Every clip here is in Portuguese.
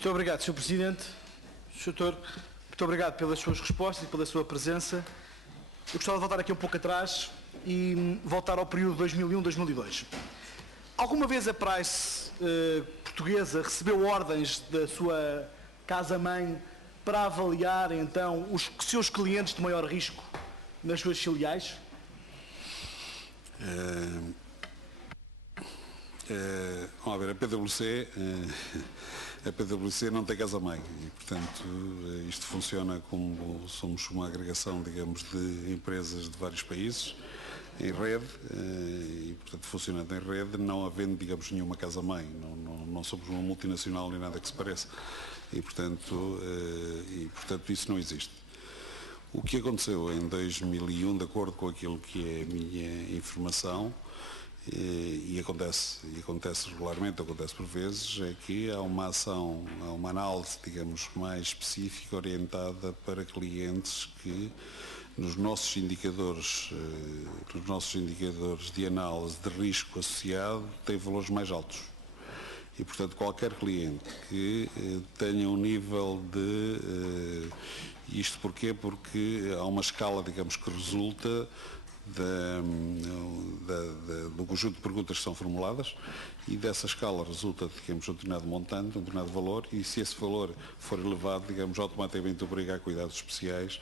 Muito obrigado, Sr. Presidente. Sr. Doutor, muito obrigado pelas suas respostas e pela sua presença. Eu gostava de voltar aqui um pouco atrás e voltar ao período 2001-2002. Alguma vez a Price portuguesa recebeu ordens da sua casa-mãe para avaliar, então, os seus clientes de maior risco nas suas filiais? Vamos ver, a PwC não tem casa-mãe e, portanto, isto funciona como somos uma agregação, digamos, de empresas de vários países em rede e, portanto, funcionando em rede, não havendo, digamos, nenhuma casa-mãe. Não somos uma multinacional nem nada que se pareça e, portanto, isso não existe. O que aconteceu em 2001, de acordo com aquilo que é a minha informação, e acontece regularmente, acontece por vezes, é que há uma ação, há uma análise, digamos, mais específica, orientada para clientes que nos nossos indicadores de análise de risco associado têm valores mais altos. E, portanto, qualquer cliente que tenha um nível de... isto porquê? Porque há uma escala, digamos, que resulta do conjunto de perguntas que são formuladas e dessa escala resulta, digamos, um determinado montante, um determinado valor, e se esse valor for elevado, digamos, automaticamente obriga a cuidados especiais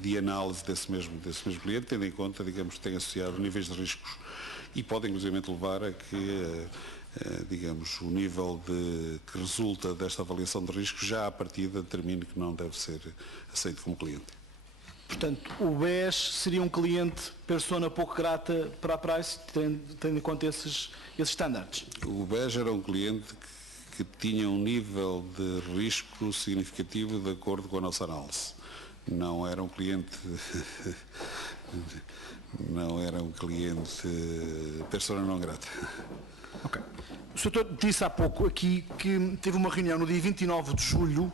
de análise desse mesmo cliente, tendo em conta, digamos, que tem associado níveis de riscos e pode, inclusive, levar a que digamos, o nível que resulta desta avaliação de risco já à partida determine que não deve ser aceito como cliente. Portanto, o BES seria um cliente persona pouco grata para a Price, tendo em conta esses estándares? O BES era um cliente que tinha um nível de risco significativo de acordo com a nossa análise. Não era um cliente persona não grata. Ok. O Sr. disse há pouco aqui que teve uma reunião no dia 29 de julho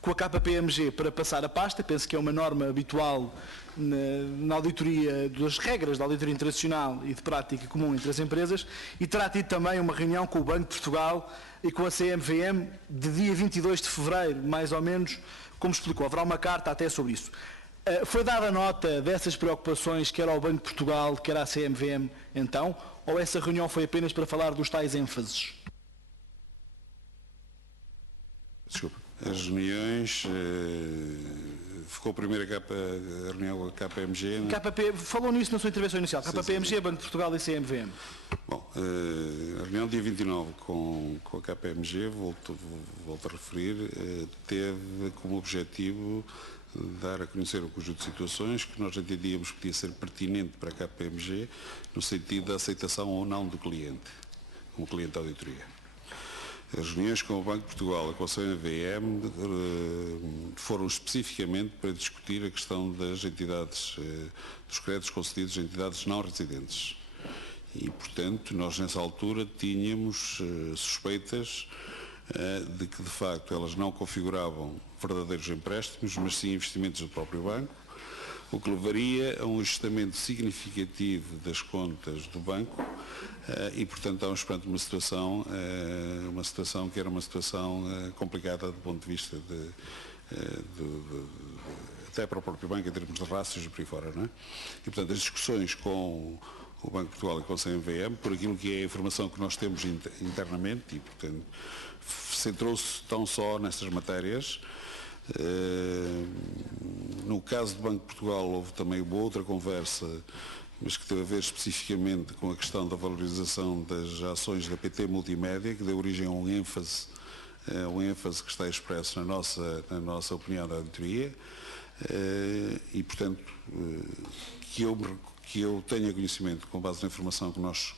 com a KPMG para passar a pasta, penso que é uma norma habitual na auditoria, das regras da auditoria internacional e de prática comum entre as empresas, e terá tido também uma reunião com o Banco de Portugal e com a CMVM de dia 22 de fevereiro, mais ou menos, como explicou. Haverá uma carta até sobre isso. Foi dada nota dessas preocupações, quer ao Banco de Portugal, quer à CMVM, então, ou essa reunião foi apenas para falar dos tais ênfases? Desculpa. As reuniões, ficou primeiro a reunião com a KPMG... Falou nisso na sua intervenção inicial, KPMG, Banco de Portugal e CMVM. Bom, a reunião dia 29 com a KPMG, volto a referir, teve como objetivo dar a conhecer um conjunto de situações que nós entendíamos que podia ser pertinente para a KPMG no sentido da aceitação ou não do cliente, como cliente da auditoria. As reuniões com o Banco de Portugal e com a CMVM foram especificamente para discutir a questão das entidades, dos créditos concedidos a entidades não residentes. E, portanto, nós nessa altura tínhamos suspeitas de que, de facto, elas não configuravam verdadeiros empréstimos, mas sim investimentos do próprio banco, o que levaria a um ajustamento significativo das contas do banco e, portanto, estávamos perante uma situação que era uma situação complicada do ponto de vista até para o próprio banco em termos de rácios e por aí fora, não é? E, portanto, as discussões com o Banco de Portugal e com a CMVM, por aquilo que é a informação que nós temos internamente e, portanto, centrou-se tão só nestas matérias. No caso do Banco de Portugal houve também uma outra conversa, mas que teve a ver especificamente com a questão da valorização das ações da PT Multimédia, que deu origem a um ênfase que está expresso na nossa opinião da auditoria e, portanto, que eu tenha conhecimento, com base na informação que nós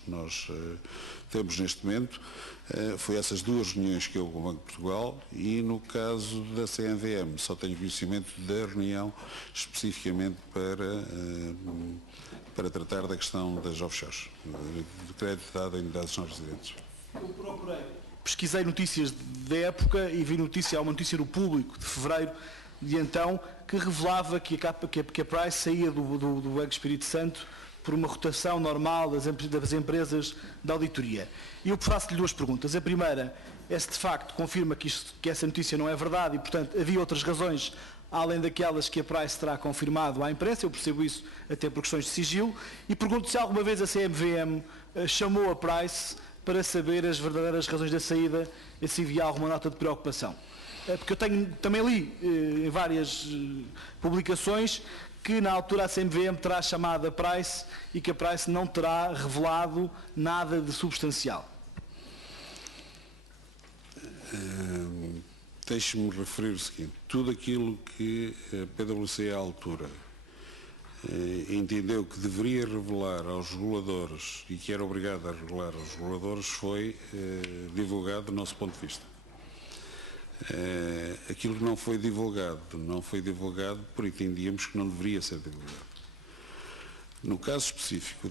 temos neste momento, foi essas duas reuniões que houve com o Banco de Portugal e, no caso da CMVM, só tenho conhecimento da reunião especificamente para tratar da questão das offshores, do crédito dado a unidades não residentes. Eu pesquisei notícias da época e vi há uma notícia no Público de fevereiro de então que revelava que a Price saía do Banco Espírito Santo por uma rotação normal das empresas da auditoria. E eu faço-lhe duas perguntas. A primeira esse de facto confirma que essa notícia não é verdade e, portanto, havia outras razões além daquelas que a Price terá confirmado à imprensa. Eu percebo isso até por questões de sigilo, e pergunto se alguma vez a CMVM chamou a Price para saber as verdadeiras razões da saída e se havia alguma nota de preocupação. Porque eu também li em várias publicações que na altura a CMVM terá chamado a Price e que a Price não terá revelado nada de substancial. Deixe-me referir o seguinte: tudo aquilo que a PwC à altura entendeu que deveria revelar aos reguladores e que era obrigado a revelar aos reguladores foi divulgado do nosso ponto de vista. Aquilo que não foi divulgado porque entendíamos que não deveria ser divulgado. No caso específico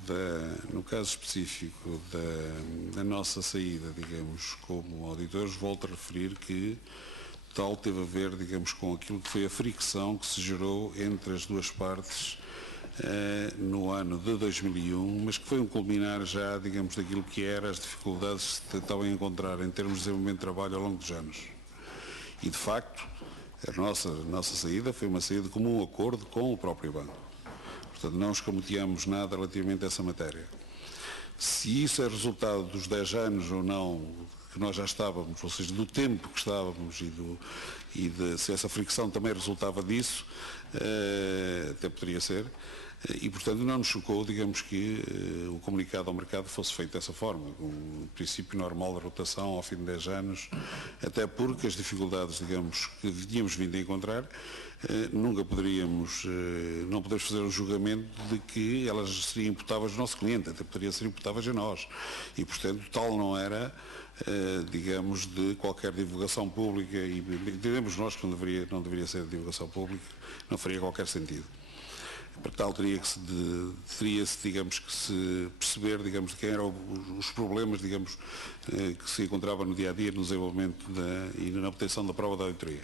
da nossa saída, digamos, como auditores, volto a referir que tal teve a ver, digamos, com aquilo que foi a fricção que se gerou entre as duas partes no ano de 2001, mas que foi um culminar já, digamos, daquilo que eram as dificuldades que se tentavam encontrar em termos de desenvolvimento de trabalho ao longo dos anos. E, de facto, a nossa saída foi uma saída de comum acordo com o próprio banco. Portanto, não escamoteamos nada relativamente a essa matéria. Se isso é resultado dos 10 anos ou não que nós já estávamos, ou seja, do tempo que estávamos se essa fricção também resultava disso, até poderia ser, e portanto não nos chocou, digamos, que o comunicado ao mercado fosse feito dessa forma, com um princípio normal de rotação ao fim de 10 anos, até porque as dificuldades, digamos, que tínhamos vindo a encontrar, não podemos fazer o julgamento de que elas seriam imputáveis ao nosso cliente, até poderiam ser imputáveis a nós, e portanto tal não era, digamos, de qualquer divulgação pública, e entendemos nós que não deveria ser de divulgação pública, não faria qualquer sentido. Para tal teria-se, digamos, que se perceber, digamos, de quem eram os problemas, digamos, que se encontravam no dia-a-dia no desenvolvimento e na obtenção da prova da auditoria.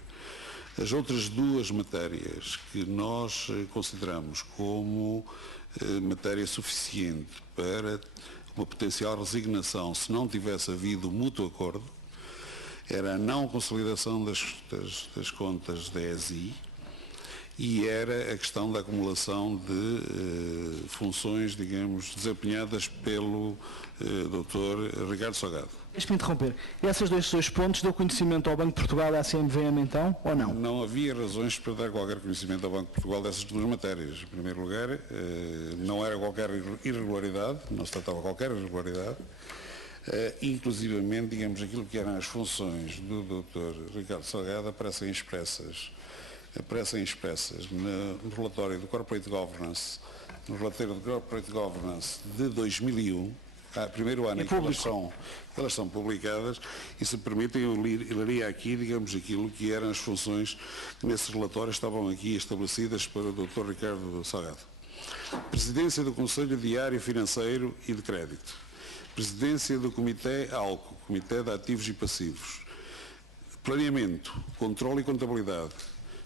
As outras duas matérias que nós consideramos como matéria suficiente para uma potencial resignação, se não tivesse havido mútuo acordo, era a não consolidação das contas da ESI e era a questão da acumulação de funções, digamos, desempenhadas pelo Dr. Ricardo Salgado. Deixe-me interromper. Esses dois pontos deu conhecimento ao Banco de Portugal e à CMVM então, ou não? Não havia razões para dar qualquer conhecimento ao Banco de Portugal dessas duas matérias. Em primeiro lugar, não era qualquer irregularidade, não se tratava de qualquer irregularidade. Inclusivamente, digamos, aquilo que eram as funções do Dr. Ricardo Salgado aparecem expressas no relatório do Corporate Governance, de 2001, primeiro ano em que elas são publicadas, e se permitem, eu leria aqui, digamos, aquilo que eram as funções que nesses relatórios estavam aqui estabelecidas para o Dr. Ricardo Salgado. Presidência do Conselho Diário Financeiro e de Crédito. Presidência do Comitê ALCO, Comitê de Ativos e Passivos. Planeamento, Controle e Contabilidade.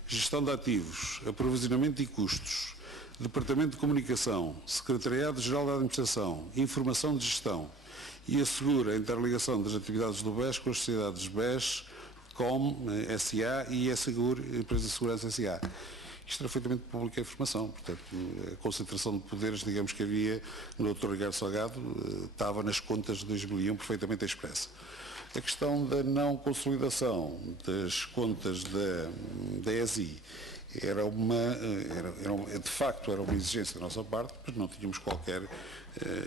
Gestão de Ativos, Aprovisionamento e Custos. Departamento de Comunicação, Secretariado-Geral da Administração, Informação de Gestão, e assegura a interligação das atividades do BES com as sociedades BES, COM, SA e Assegur, Empresa de Segurança SA. Isto era perfeitamente pública a informação, portanto, a concentração de poderes, digamos, que havia no Dr. Ricardo Salgado estava nas contas de 2001 perfeitamente expressa. A questão da não consolidação das contas da ESI de facto era uma exigência da nossa parte, mas não tínhamos qualquer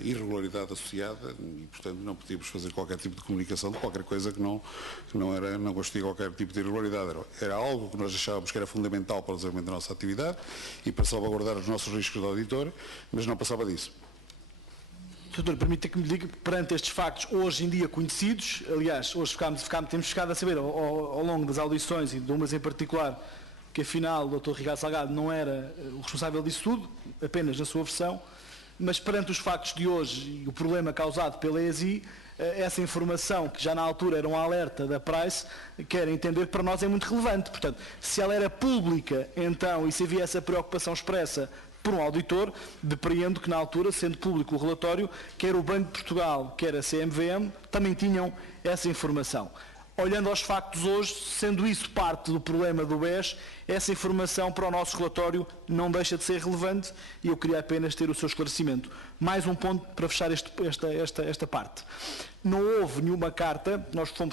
irregularidade associada e, portanto, não podíamos fazer qualquer tipo de comunicação de qualquer coisa que não constituía qualquer tipo de irregularidade. Era algo que nós achávamos que era fundamental para o desenvolvimento da nossa atividade e para salvaguardar os nossos riscos de auditor, mas não passava disso. Doutor, permita que me diga que perante estes factos hoje em dia conhecidos, aliás, hoje temos ficado a saber ao longo das audições e de umas em particular, que afinal o Dr. Ricardo Salgado não era o responsável disso tudo, apenas na sua versão, mas perante os factos de hoje e o problema causado pela ESI, essa informação, que já na altura era um alerta da Price, quero entender que para nós é muito relevante. Portanto, se ela era pública, então, e se havia essa preocupação expressa por um auditor, depreendo que na altura, sendo público o relatório, quer o Banco de Portugal, quer a CMVM, também tinham essa informação. olhando aos factos hoje, sendo isso parte do problema do BES, essa informação para o nosso relatório não deixa de ser relevante e eu queria apenas ter o seu esclarecimento. Mais um ponto para fechar esta parte. Não houve nenhuma carta,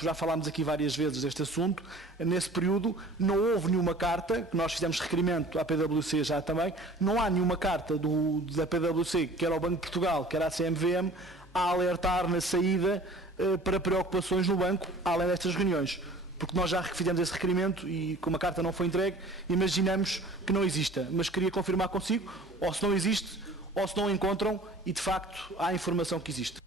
já falámos aqui várias vezes deste assunto, nesse período não houve nenhuma carta, que nós fizemos requerimento à PwC já também, não há nenhuma carta da PwC, quer ao Banco de Portugal, quer à CMVM, a alertar na saída para preocupações no banco, além destas reuniões. Porque nós já fizemos esse requerimento e, como a carta não foi entregue, imaginamos que não exista. Mas queria confirmar consigo, ou se não existe, ou se não encontram, e de facto há informação que existe.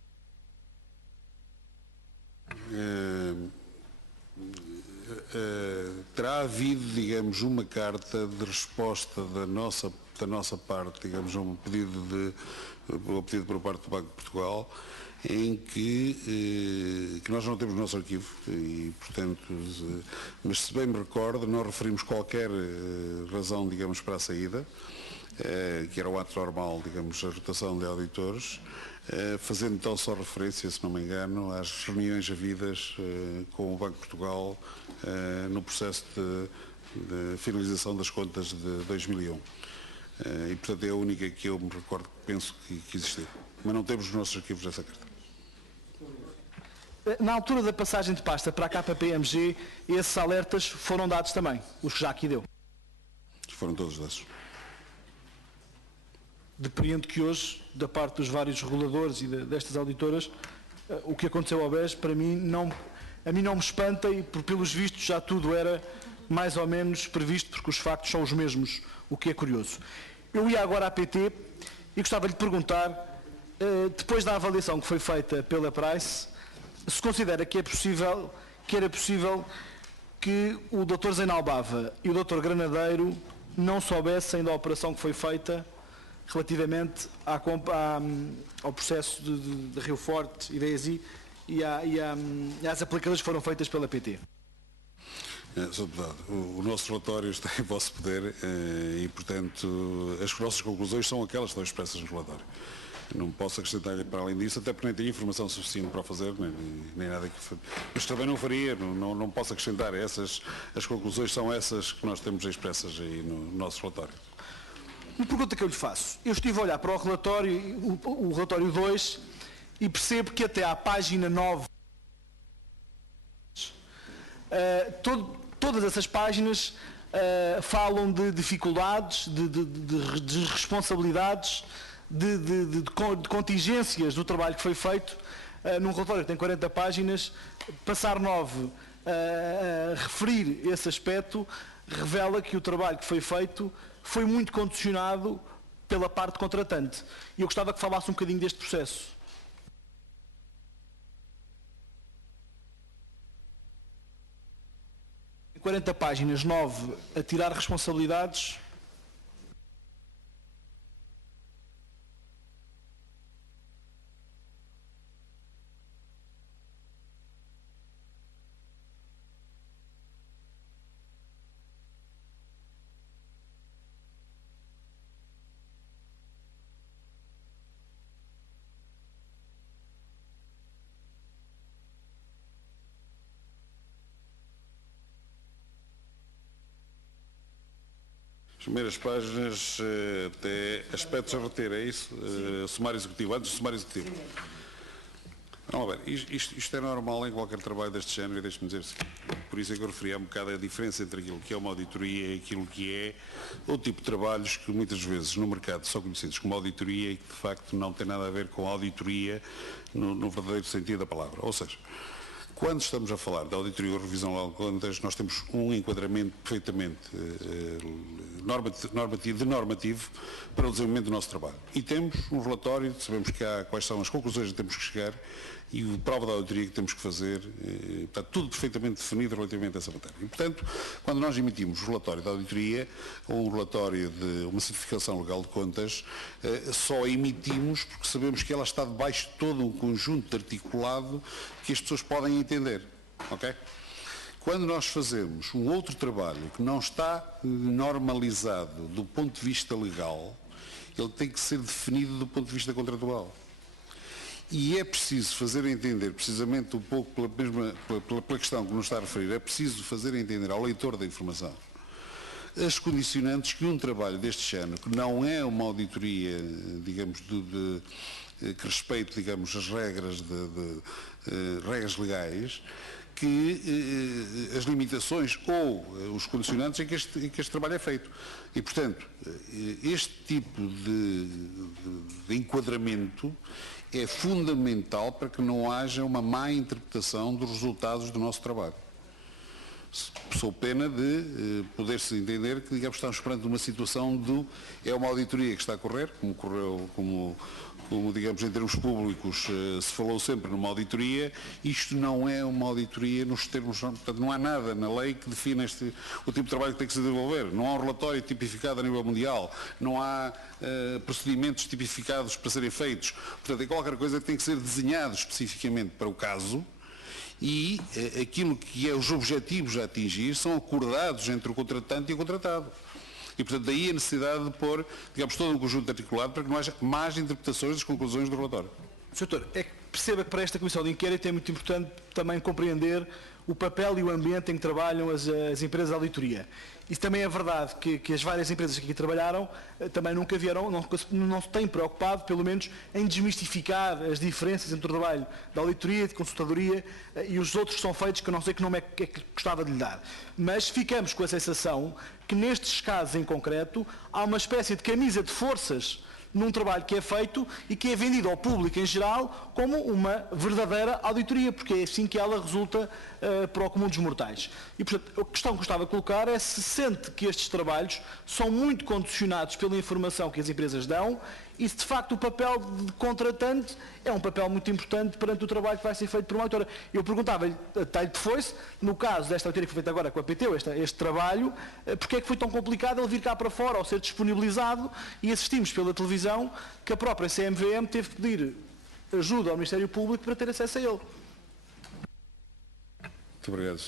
Terá havido, digamos, uma carta de resposta da nossa parte, digamos, um pedido por parte do Banco de Portugal, em que nós não temos no nosso arquivo e, portanto, mas se bem me recordo, não referimos qualquer razão, digamos, para a saída, que era o ato normal, digamos, a rotação de auditores, fazendo então só referência, se não me engano, às reuniões havidas com o Banco de Portugal no processo de finalização das contas de 2001. E, portanto, é a única que eu me recordo que penso que existiu. Mas não temos nos nossos arquivos essa carta. Na altura da passagem de pasta para a KPMG, esses alertas foram dados também, os que já aqui deu. Foram todos dados. Depreendo que hoje, da parte dos vários reguladores e destas auditoras, o que aconteceu ao BES, para mim, a mim não me espanta e, pelos vistos, já tudo era mais ou menos previsto, porque os factos são os mesmos, o que é curioso. Eu ia agora à PT e gostava de lhe perguntar, depois da avaliação que foi feita pela Price, se considera que era possível que o Dr. Zeinal Bava e o Dr. Granadeiro não soubessem da operação que foi feita relativamente ao processo de Rio Forte e da ESI e às aplicações que foram feitas pela PT. Sr. Deputado, o nosso relatório está em vosso poder e, portanto, as nossas conclusões são aquelas que estão expressas no relatório. Não posso acrescentar para além disso, até porque nem tenho informação suficiente para o fazer, nem nada que... Mas também não faria, não posso acrescentar. As conclusões são essas que nós temos expressas aí no nosso relatório. Uma pergunta que eu lhe faço. Eu estive a olhar para o relatório 2, e percebo que até à página 9, todas essas páginas falam de dificuldades, de responsabilidades, de contingências do trabalho que foi feito. Num relatório que tem 40 páginas, passar 9 a referir esse aspecto revela que o trabalho que foi feito foi muito condicionado pela parte contratante. E eu gostava que falasse um bocadinho deste processo. Em 40 páginas, 9 a tirar responsabilidades. As primeiras páginas, até aspectos a reter, é isso? Sumário executivo, antes do sumário executivo. Vamos ver, isto é normal em qualquer trabalho deste género, e deixe-me dizer-se. Por isso é que eu referi há um bocado a diferença entre aquilo que é uma auditoria e aquilo que é outro tipo de trabalhos que muitas vezes no mercado são conhecidos como auditoria e que de facto não tem nada a ver com auditoria no verdadeiro sentido da palavra. Ou seja, quando estamos a falar de auditoria ou revisão legal de contas, nós temos um enquadramento perfeitamente normativo para o desenvolvimento do nosso trabalho. E temos um relatório, sabemos quais são as conclusões que temos que chegar e a prova da auditoria que temos que fazer, está tudo perfeitamente definido relativamente a essa matéria. E, portanto, quando nós emitimos um relatório de auditoria ou um relatório de uma certificação legal de contas, só emitimos porque sabemos que ela está debaixo de todo um conjunto articulado que as pessoas podem entender. Ok? Quando nós fazemos um outro trabalho que não está normalizado do ponto de vista legal, ele tem que ser definido do ponto de vista contratual. E é preciso fazer entender, precisamente um pouco pela questão que nos está a referir, é preciso fazer entender ao leitor da informação as condicionantes que um trabalho deste género, que não é uma auditoria, digamos, que respeite, digamos, as regras, regras legais, que as limitações ou os condicionantes em que este trabalho é feito. E, portanto, este tipo de enquadramento é fundamental para que não haja uma má interpretação dos resultados do nosso trabalho. Sou pena de poder-se entender que, digamos, estamos perante uma situação é uma auditoria que está a correr, como digamos, em termos públicos se falou sempre numa auditoria. Isto não é uma auditoria nos termos, portanto, não há nada na lei que defina o tipo de trabalho que tem que se desenvolver. Não há um relatório tipificado a nível mundial, não há procedimentos tipificados para serem feitos. Portanto, é qualquer coisa que tem que ser desenhado especificamente para o caso. E aquilo que é os objetivos a atingir são acordados entre o contratante e o contratado. E, portanto, daí a necessidade de pôr, digamos, todo um conjunto articulado para que não haja más interpretações das conclusões do relatório. Sr. Doutor, perceba que para esta Comissão de Inquérito é muito importante também compreender o papel e o ambiente em que trabalham as empresas de auditoria. E também é verdade que as várias empresas que aqui trabalharam também nunca vieram, não se têm preocupado, pelo menos, em desmistificar as diferenças entre o trabalho da auditoria, de consultadoria e os outros que são feitos, que eu não sei que nome é que gostava de lhe dar. Mas ficamos com a sensação que nestes casos em concreto há uma espécie de camisa de forças num trabalho que é feito e que é vendido ao público em geral como uma verdadeira auditoria, porque é assim que ela resulta para o comum dos mortais. E, portanto, a questão que gostava de colocar é se sente que estes trabalhos são muito condicionados pela informação que as empresas dão e se, de facto, o papel de contratante é um papel muito importante perante o trabalho que vai ser feito por uma auditora. Eu perguntava-lhe, até lhe foi-se, no caso desta auditoria que foi feita agora com a PT, este trabalho, porque é que foi tão complicado ele vir cá para fora, ao ser disponibilizado, e assistimos pela televisão que a própria CMVM teve que pedir ajuda ao Ministério Público para ter acesso a ele. Muito obrigado.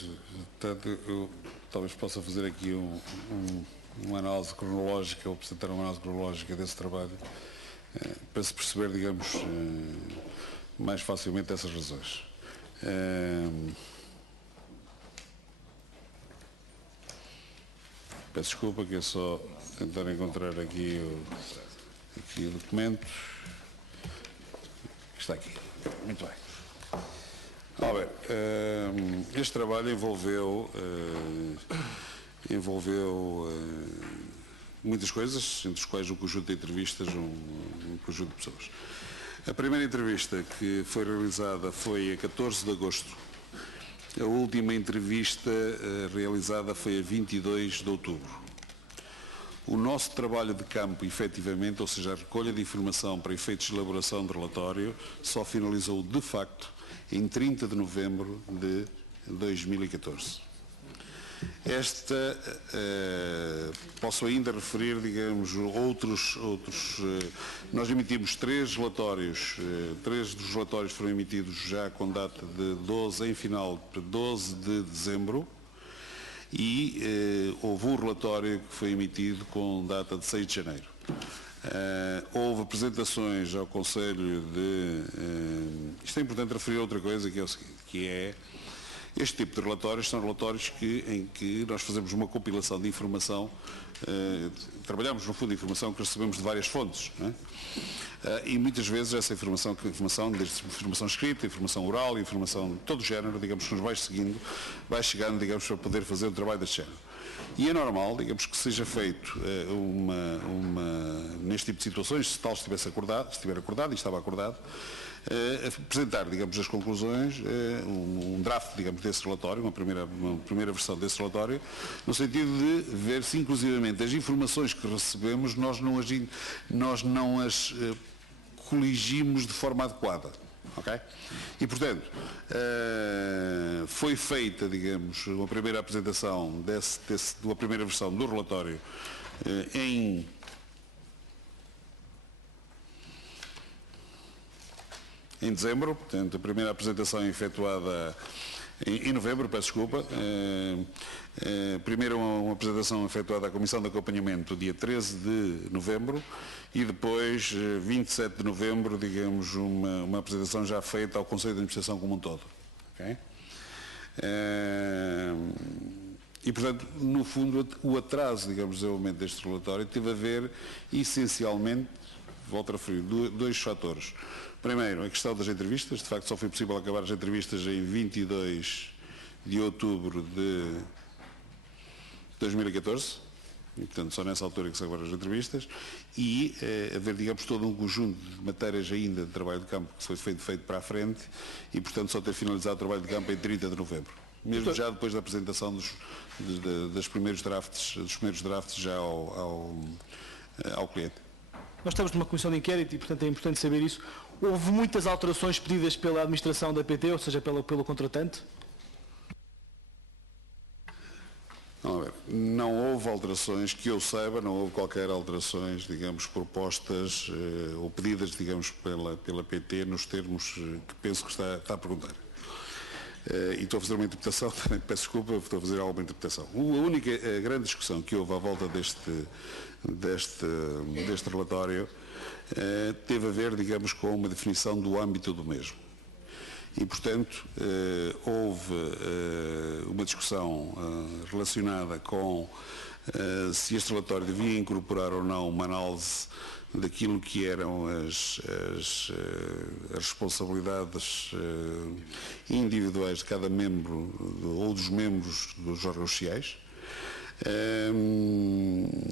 Portanto, eu talvez possa fazer aqui uma análise cronológica, ou apresentar uma análise cronológica desse trabalho, para se perceber, digamos, mais facilmente essas razões. Peço desculpa, que é só tentar encontrar aqui o documento. Está aqui. Muito bem. Este trabalho envolveu muitas coisas, entre as quais um conjunto de entrevistas, um conjunto de pessoas. A primeira entrevista que foi realizada foi a 14 de agosto. A última entrevista realizada foi a 22 de outubro. O nosso trabalho de campo, efetivamente, ou seja, a recolha de informação para efeitos de elaboração de relatório, só finalizou de facto em 30 de novembro de 2014. Posso ainda referir, digamos, outros nós emitimos 3 relatórios, 3 dos relatórios foram emitidos já com data de 12 de dezembro, e houve um relatório que foi emitido com data de 6 de janeiro. Houve apresentações ao Conselho isto é importante referir outra coisa, que é o seguinte, que é este tipo de relatórios são relatórios em que nós fazemos uma compilação de informação, trabalhamos no fundo de informação que recebemos de várias fontes, não é? E muitas vezes essa informação, desde informação escrita, informação oral, informação de todo o género, digamos, que nos vai chegando, digamos, para poder fazer um trabalho deste género. E é normal, digamos, que seja feito neste tipo de situações, se tal estiver acordado, e estava acordado, apresentar, digamos, as conclusões, um draft, digamos, desse relatório, uma primeira versão desse relatório, no sentido de ver se, inclusivamente, as informações que recebemos, nós não as coligimos de forma adequada. Okay? E, portanto, foi feita, digamos, uma primeira apresentação de uma primeira versão do relatório em dezembro. Portanto, a primeira apresentação efetuada em novembro, peço desculpa. Primeiro uma apresentação efetuada à Comissão de Acompanhamento, dia 13 de novembro, e depois, 27 de novembro, digamos, uma apresentação já feita ao Conselho de Administração como um todo. Okay? E, portanto, no fundo, o atraso, digamos, do desenvolvimento deste relatório teve a ver, essencialmente, volto a referir, dois fatores. Primeiro, a questão das entrevistas. De facto, só foi possível acabar as entrevistas em 22 de outubro de 2014. E, portanto, só nessa altura que se acabaram as entrevistas. E haver, digamos, todo um conjunto de matérias ainda de trabalho de campo que foi feito para a frente e, portanto, só ter finalizado o trabalho de campo em 30 de novembro. Mesmo já depois da apresentação dos primeiros drafts já ao cliente. Nós estamos numa comissão de inquérito e, portanto, é importante saber isso. Houve muitas alterações pedidas pela administração da PT, ou seja, pelo contratante? Não houve alterações, que eu saiba, não houve qualquer alterações, digamos, propostas ou pedidas, digamos, pela PT nos termos que penso que está a perguntar. E estou a fazer uma interpretação, também peço desculpa, estou a fazer alguma interpretação. A única grande discussão que houve à volta deste relatório teve a ver, digamos, com uma definição do âmbito do mesmo. E, portanto, houve uma discussão relacionada com se este relatório devia incorporar ou não uma análise daquilo que eram as responsabilidades individuais de cada membro ou dos membros dos órgãos sociais.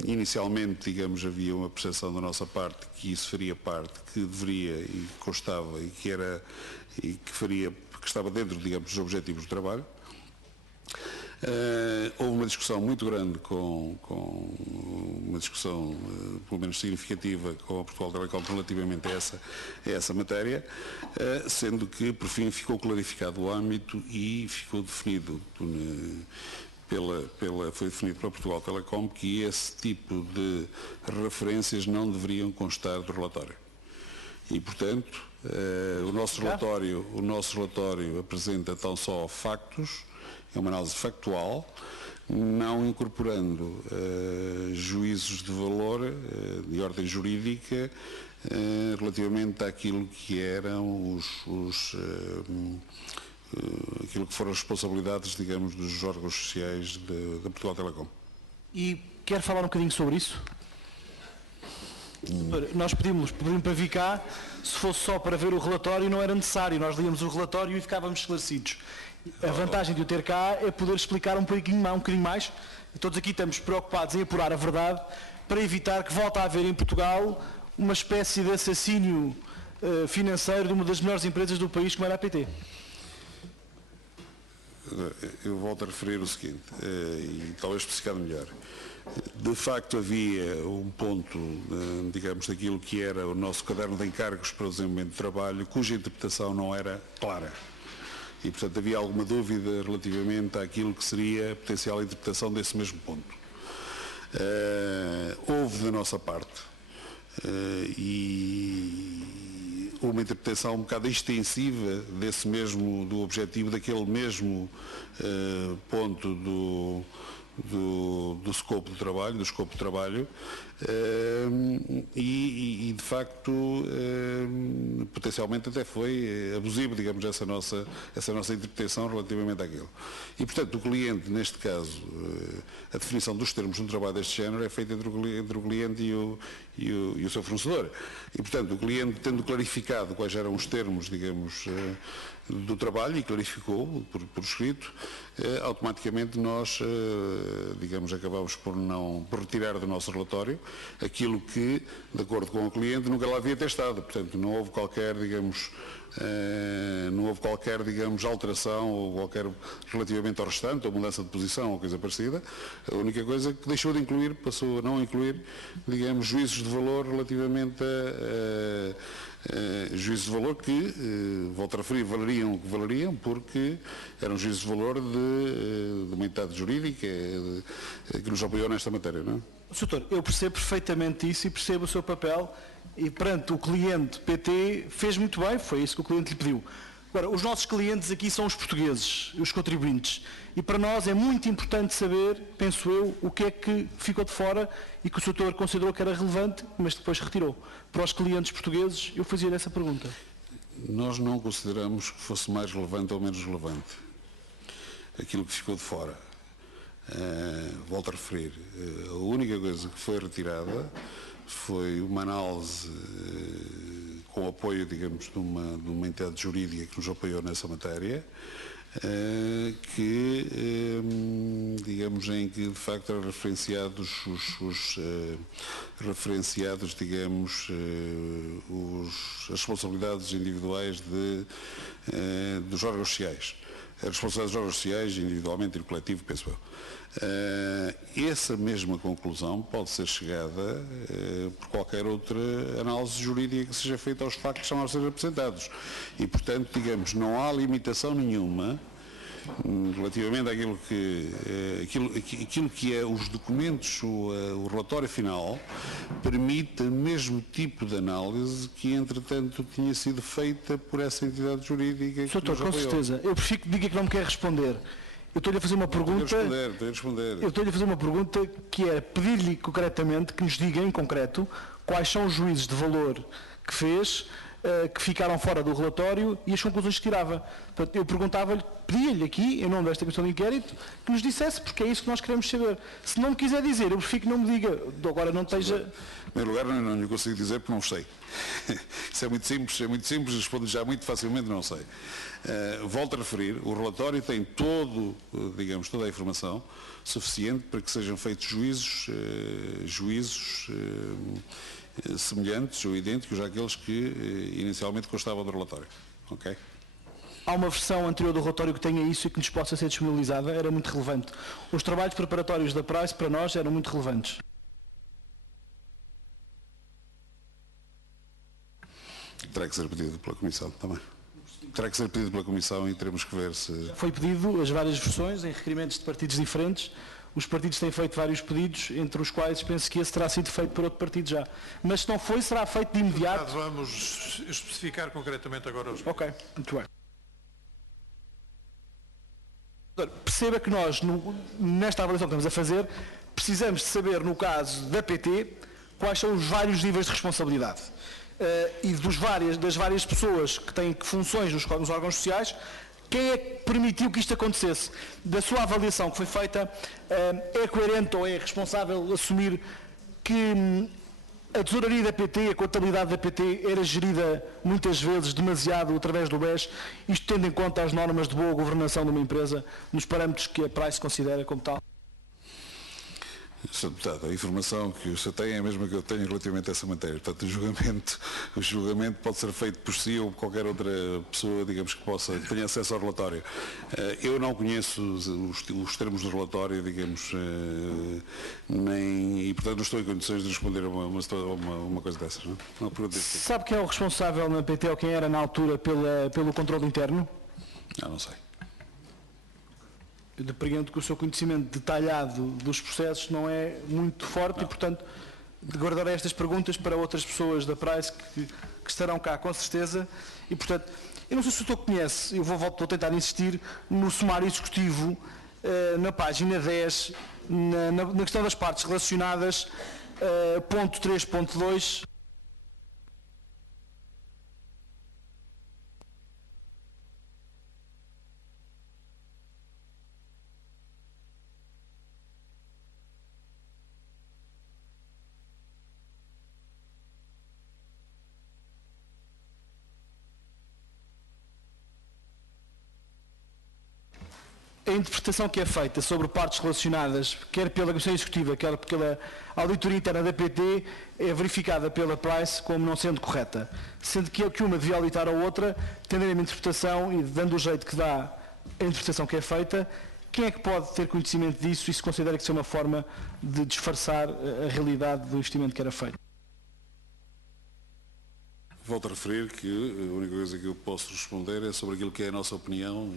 Inicialmente, digamos, havia uma percepção da nossa parte que isso faria parte, que deveria e constava e que estava dentro, digamos, dos objetivos do trabalho. Houve uma discussão muito grande, uma discussão pelo menos significativa com a Portugal Telecom relativamente a essa matéria, sendo que por fim ficou clarificado o âmbito e ficou definido foi definido pela Portugal Telecom que esse tipo de referências não deveriam constar do relatório. E, portanto, o nosso relatório apresenta tão só factos, é uma análise factual, não incorporando juízos de valor de ordem jurídica relativamente àquilo que eram aquilo que foram as responsabilidades, digamos, dos órgãos sociais da Portugal Telecom. E quer falar um bocadinho sobre isso? Nós pedimos para vir cá, se fosse só para ver o relatório não era necessário, nós líamos o relatório e ficávamos esclarecidos. A vantagem de o ter cá é poder explicar um bocadinho mais, e todos aqui estamos preocupados em apurar a verdade, para evitar que volte a haver em Portugal uma espécie de assassínio financeiro de uma das melhores empresas do país, como era a PT. Eu volto a referir o seguinte, e talvez especificar melhor. De facto havia um ponto, digamos, daquilo que era o nosso caderno de encargos para o desenvolvimento de trabalho, cuja interpretação não era clara. E, portanto, havia alguma dúvida relativamente àquilo que seria a potencial interpretação desse mesmo ponto. Houve da nossa parte uma interpretação um bocado extensiva do objetivo, daquele mesmo ponto do escopo de trabalho, e de facto potencialmente até foi abusivo, digamos, essa nossa interpretação relativamente àquilo. E, portanto, o cliente, neste caso, a definição dos termos de um trabalho deste género é feita entre o cliente e o seu fornecedor. E, portanto, o cliente, tendo clarificado quais eram os termos, digamos, do trabalho, e clarificou por escrito, automaticamente nós, digamos, acabamos por retirar do nosso relatório aquilo que, de acordo com o cliente, nunca lá havia testado. Portanto, não houve qualquer, digamos, alteração ou qualquer relativamente ao restante, ou mudança de posição ou coisa parecida. A única coisa que deixou de incluir, passou a não incluir, digamos, juízos de valor relativamente juízos de valor que, volto a referir, valeriam o que valeriam, porque eram juízos de valor de uma entidade jurídica que nos apoiou nesta matéria, não é? Doutor, eu percebo perfeitamente isso e percebo o seu papel, e perante o cliente PT fez muito bem, foi isso que o cliente lhe pediu. Agora, os nossos clientes aqui são os portugueses, os contribuintes, e para nós é muito importante saber, penso eu, o que é que ficou de fora e que o Sr. considerou que era relevante, mas depois retirou. Para os clientes portugues, eu fazia essa pergunta. Nós não consideramos que fosse mais relevante ou menos relevante aquilo que ficou de fora. Volto a referir, a única coisa que foi retirada foi uma análise com o apoio, digamos, de uma entidade jurídica que nos apoiou nessa matéria, digamos, em que de facto eram referenciados digamos, as responsabilidades individuais dos órgãos sociais. As responsabilidades dos órgãos sociais, individualmente e no coletivo, penso eu. Essa mesma conclusão pode ser chegada por qualquer outra análise jurídica que seja feita aos factos que estão a ser apresentados. E, portanto, digamos, não há limitação nenhuma relativamente àquilo que é os documentos, o relatório final, permite o mesmo tipo de análise que, entretanto, tinha sido feita por essa entidade jurídica. Doutor, com certeza. Eu prefiro que diga que não me quer responder. Eu estou-lhe a fazer uma pergunta. Estou a responder. Eu estou-lhe a fazer uma pergunta que é pedir-lhe concretamente que nos diga em concreto quais são os juízes de valor que fez, que ficaram fora do relatório e as conclusões que tirava. Portanto, eu perguntava-lhe, pedia-lhe aqui, em nome desta Comissão de Inquérito, que nos dissesse, porque é isso que nós queremos saber. Se não me quiser dizer, eu prefiro que não me diga. Agora não esteja... Em primeiro lugar, não lhe consigo dizer porque não sei. Isso é muito simples, respondo já muito facilmente, não sei. Volto a referir, o relatório tem digamos, toda a informação suficiente para que sejam feitos juízos semelhantes ou idênticos àqueles que inicialmente constavam do relatório. Ok? Há uma versão anterior do relatório que tenha isso e que nos possa ser disponibilizada, era muito relevante. Os trabalhos preparatórios da Price, para nós, eram muito relevantes. Terá que ser pedido pela Comissão também. Terá que ser pedido pela Comissão e teremos que ver se... Foi pedido as várias versões em requerimentos de partidos diferentes. Os partidos têm feito vários pedidos, entre os quais penso que esse terá sido feito por outro partido já. Mas se não foi, será feito de imediato. Vamos especificar concretamente agora os... Ok, muito bem. Perceba que nós, nesta avaliação que estamos a fazer, precisamos de saber, no caso da PT, quais são os vários níveis de responsabilidade. E das várias pessoas que têm funções nos órgãos sociais, quem é que permitiu que isto acontecesse? Da sua avaliação que foi feita, é coerente ou é responsável assumir que a tesouraria da PT, a contabilidade da PT era gerida muitas vezes demasiado através do BES, isto tendo em conta as normas de boa governação de uma empresa, nos parâmetros que a Price considera como tal? Sr. Deputado, a informação que o senhor tem é a mesma que eu tenho relativamente a essa matéria. Portanto, o julgamento pode ser feito por si ou por qualquer outra pessoa, digamos, que tenha acesso ao relatório. Eu não conheço os termos do relatório, digamos, e portanto não estou em condições de responder a uma coisa dessas. Não pergunto desse tipo. Sabe quem é o responsável na PT ou quem era na altura pelo controle interno? Não sei. Eu depreendo que o seu conhecimento detalhado dos processos não é muito forte. Não. E, portanto, guardarei estas perguntas para outras pessoas da Price que estarão cá, com certeza. E, portanto, eu não sei se o senhor conhece, eu vou tentar insistir no sumário executivo, na página 10, na questão das partes relacionadas, ponto 3.2. A interpretação que é feita sobre partes relacionadas, quer pela Comissão Executiva, quer pela auditoria interna da PT, é verificada pela Price como não sendo correta. Sendo que uma devia auditar a outra, tendo a mesma interpretação e dando o jeito que dá a interpretação que é feita, quem é que pode ter conhecimento disso e se considera que isso é uma forma de disfarçar a realidade do investimento que era feito? Volto a referir que a única coisa que eu posso responder é sobre aquilo que é a nossa opinião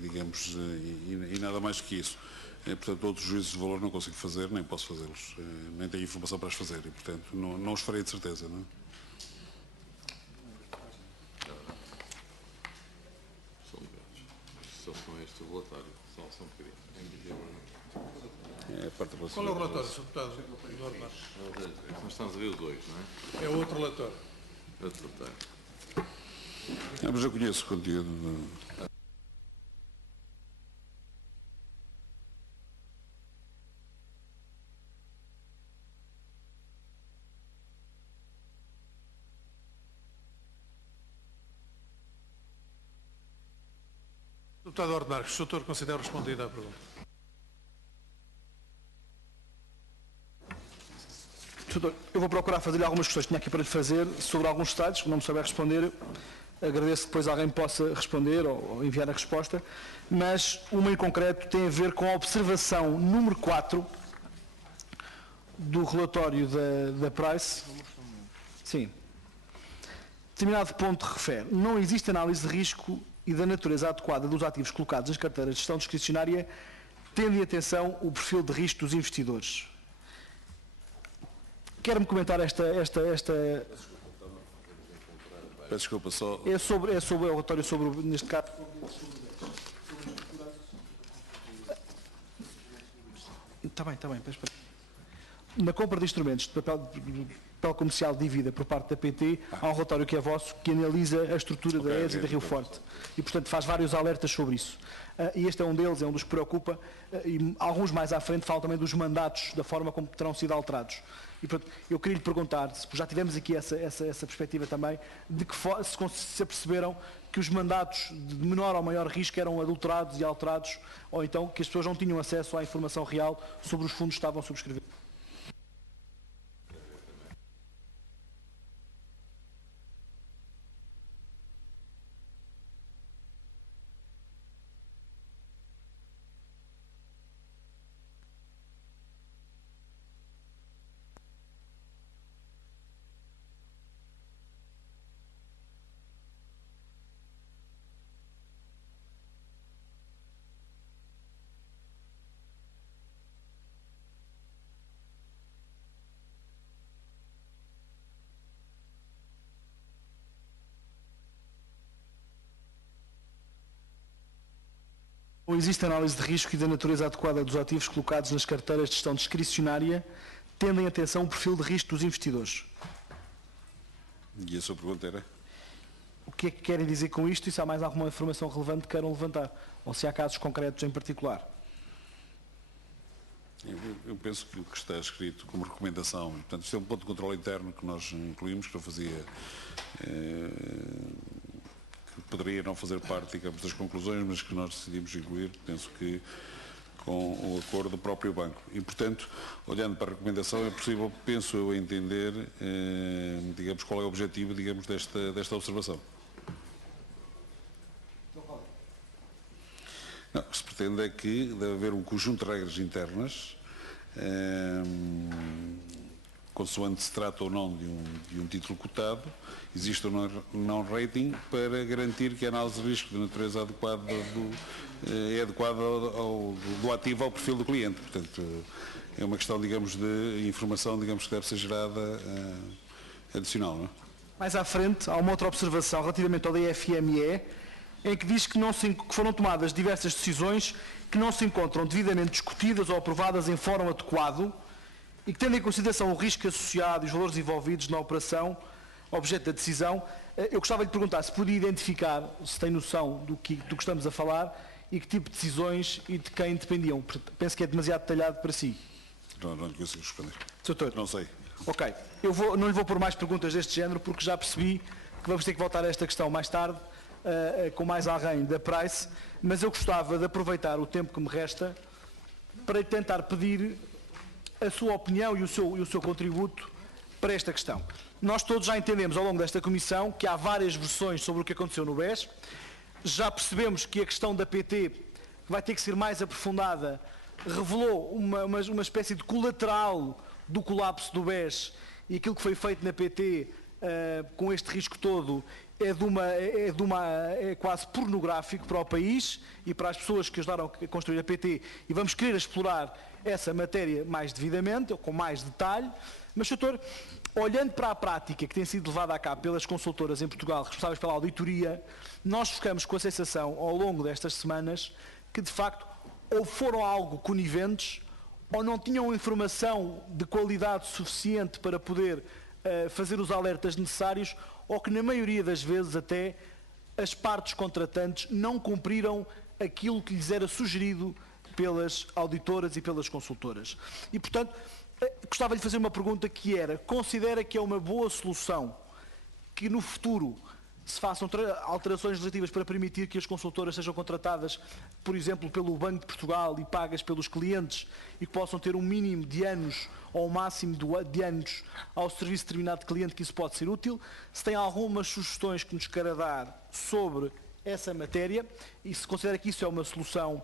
digamos, e nada mais que isso. Portanto, outros juízos de valor não consigo fazer, nem posso fazê-los, nem tenho informação para os fazer e, portanto, não os farei de certeza. Não é? relatório, só um bocadinho. É a parte da Qual é o relatório, Sr. Deputado Eduardo Marques? Nós estamos a ver o 2, não é? É outro relatório. Outro relatório. Mas eu conheço o conteúdo. Deputado Eduardo Marques, o doutor considera respondida a pergunta? Doutor, eu vou procurar fazer-lhe algumas questões que tinha aqui para lhe fazer sobre alguns detalhes, que não me souber responder, agradeço que depois alguém possa responder ou enviar a resposta, mas uma em concreto tem a ver com a observação número 4 do relatório da Price. Sim. Determinado ponto refere: não existe análise de risco e da natureza adequada dos ativos colocados nas carteiras de gestão discricionária, tendo em atenção o perfil de risco dos investidores. Quer-me comentar esta... Peço desculpa, só... É sobre o relatório sobre, neste caso... Está bem. Na compra de instrumentos de papel comercial de dívida por parte da PT, há um relatório que é vosso que analisa a estrutura da ES e da Rio Forte. E, portanto, faz vários alertas sobre isso. E este é um deles, é um dos que preocupa, e alguns mais à frente falam também dos mandatos, da forma como terão sido alterados. E, portanto, eu queria lhe perguntar, se já tivemos aqui essa perspectiva também, de que se aperceberam que os mandatos de menor ou maior risco eram adulterados e alterados, ou então que as pessoas não tinham acesso à informação real sobre os fundos que estavam a subscrever. Ou existe análise de risco e da natureza adequada dos ativos colocados nas carteiras de gestão discricionária, tendo em atenção o perfil de risco dos investidores? E a sua pergunta era? O que é que querem dizer com isto e se há mais alguma informação relevante que queiram levantar? Ou se há casos concretos em particular? Eu penso que o que está escrito como recomendação, portanto, isto é um ponto de controle interno que nós incluímos, que eu fazia... que poderia não fazer parte, digamos, das conclusões, mas que nós decidimos incluir, penso que com o acordo do próprio banco. E, portanto, olhando para a recomendação, é possível, penso eu, entender, digamos, qual é o objetivo, digamos, desta observação. Não, o que se pretende é que deve haver um conjunto de regras internas, consoante se trata ou não de um título cotado, existe um não-rating para garantir que a análise de risco de natureza adequada é adequada do ativo ao perfil do cliente. Portanto, é uma questão, digamos, de informação, digamos, que deve ser gerada adicional. Não é? Mais à frente, há uma outra observação relativamente ao DFME, em que diz que foram tomadas diversas decisões que não se encontram devidamente discutidas ou aprovadas em fórum adequado e que, tendo em consideração o risco associado e os valores envolvidos na operação, objeto da decisão, eu gostava de perguntar se podia identificar, se tem noção do que estamos a falar e que tipo de decisões e de quem dependiam. Penso que é demasiado detalhado para si. Não lhe consigo responder. Doutor. Não sei. Ok. Não lhe vou pôr mais perguntas deste género porque já percebi que vamos ter que voltar a esta questão mais tarde, com mais alguém da Price, mas eu gostava de aproveitar o tempo que me resta para tentar pedir a sua opinião e o seu contributo para esta questão. Nós todos já entendemos ao longo desta comissão que há várias versões sobre o que aconteceu no BES, já percebemos que a questão da PT, que vai ter que ser mais aprofundada, revelou uma espécie de colateral do colapso do BES e aquilo que foi feito na PT com este risco todo é quase pornográfico para o país e para as pessoas que ajudaram a construir a PT, e vamos querer explorar essa matéria mais devidamente, ou com mais detalhe. Mas, doutor, olhando para a prática que tem sido levada a cabo pelas consultoras em Portugal, responsáveis pela auditoria, nós ficamos com a sensação, ao longo destas semanas, que de facto ou foram algo coniventes ou não tinham informação de qualidade suficiente para poder fazer os alertas necessários, ou que na maioria das vezes até as partes contratantes não cumpriram aquilo que lhes era sugerido pelas auditoras e pelas consultoras. E, portanto, gostava de fazer uma pergunta que era: considera que é uma boa solução que no futuro se façam alterações legislativas para permitir que as consultoras sejam contratadas, por exemplo, pelo Banco de Portugal e pagas pelos clientes, e que possam ter um mínimo de anos ou um máximo de anos ao serviço determinado de cliente, que isso pode ser útil? Se tem algumas sugestões que nos queira dar sobre essa matéria e se considera que isso é uma solução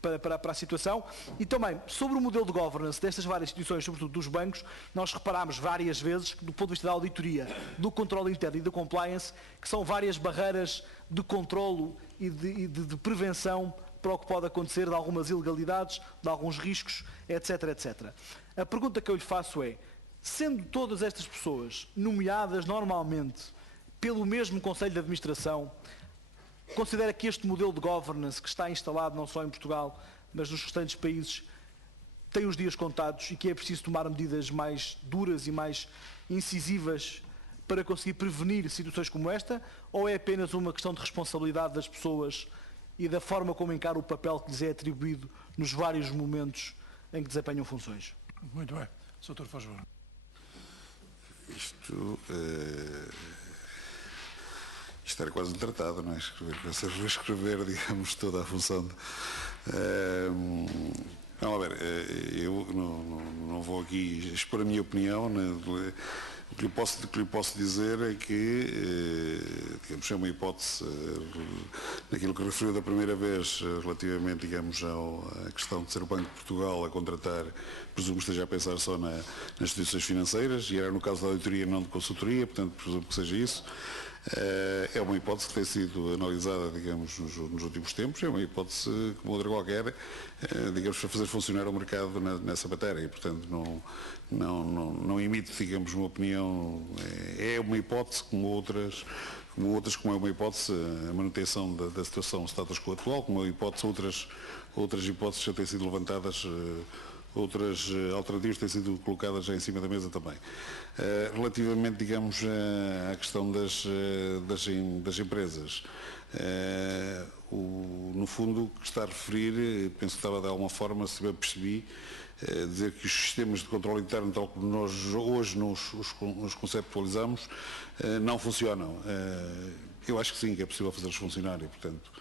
para a situação. E também, sobre o modelo de governance destas várias instituições, sobretudo dos bancos, nós reparámos várias vezes, do ponto de vista da auditoria, do controle interno e da compliance, que são várias barreiras de controlo e de prevenção para o que pode acontecer, de algumas ilegalidades, de alguns riscos, etc, etc. A pergunta que eu lhe faço é: sendo todas estas pessoas nomeadas normalmente pelo mesmo Conselho de Administração, considera que este modelo de governance que está instalado não só em Portugal, mas nos restantes países, tem os dias contados e que é preciso tomar medidas mais duras e mais incisivas para conseguir prevenir situações como esta, ou é apenas uma questão de responsabilidade das pessoas e da forma como encaram o papel que lhes é atribuído nos vários momentos em que desempenham funções? Muito bem. Sr. faz favor. Isto era quase um tratado, não é? Reescrever, digamos, toda a função. Vamos ver, eu não vou aqui expor a minha opinião, né? O que lhe posso dizer é que, digamos, é uma hipótese, naquilo que referiu da primeira vez, relativamente, digamos, à questão de ser o Banco de Portugal a contratar, presumo que esteja a pensar só nas instituições financeiras, e era no caso da auditoria, não de consultoria, portanto, presumo que seja isso. É uma hipótese que tem sido analisada, digamos, nos últimos tempos, é uma hipótese como outra qualquer, digamos, para fazer funcionar o mercado nessa matéria, e, portanto, não emito, digamos, uma opinião. É uma hipótese como outras, como é uma hipótese a manutenção da situação status quo atual, como é uma hipótese, outras hipóteses já têm sido levantadas, outras alternativas têm sido colocadas já em cima da mesa também. Relativamente, digamos, à questão das empresas, no fundo, o que está a referir, penso que estava de alguma forma, se bem percebi, dizer que os sistemas de controle interno, tal como nós hoje nos conceptualizamos, não funcionam. Eu acho que sim, que é possível fazê-los funcionar e, portanto,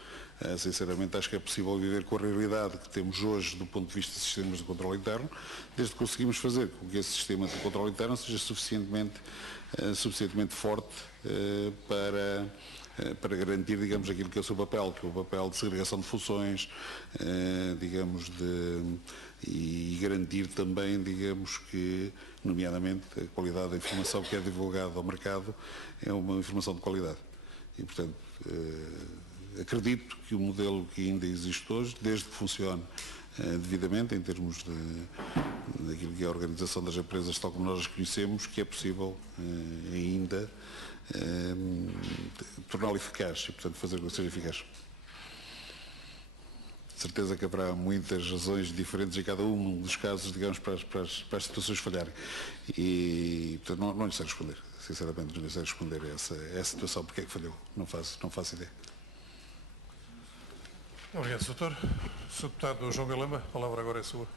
sinceramente acho que é possível viver com a realidade que temos hoje do ponto de vista de sistemas de controle interno, desde que conseguimos fazer com que esse sistema de controle interno seja suficientemente forte para garantir, digamos, aquilo que é o seu papel, que é o papel de segregação de funções, digamos, e garantir também, digamos, que, nomeadamente, a qualidade da informação que é divulgada ao mercado é uma informação de qualidade. E, portanto, acredito que o modelo que ainda existe hoje, desde que funcione devidamente, em termos daquilo que é a organização das empresas tal como nós as conhecemos, que é possível ainda torná-lo eficaz e, portanto, fazer com que seja eficaz. De certeza que haverá muitas razões diferentes em cada um dos casos, digamos, para as situações falharem. E, portanto, não lhe sei responder. Sinceramente, não lhe sei responder a essa situação, porque é que falhou. Não faço ideia. Obrigado, Sr. Doutor. Sr. Deputado João Galamba, a palavra agora é sua.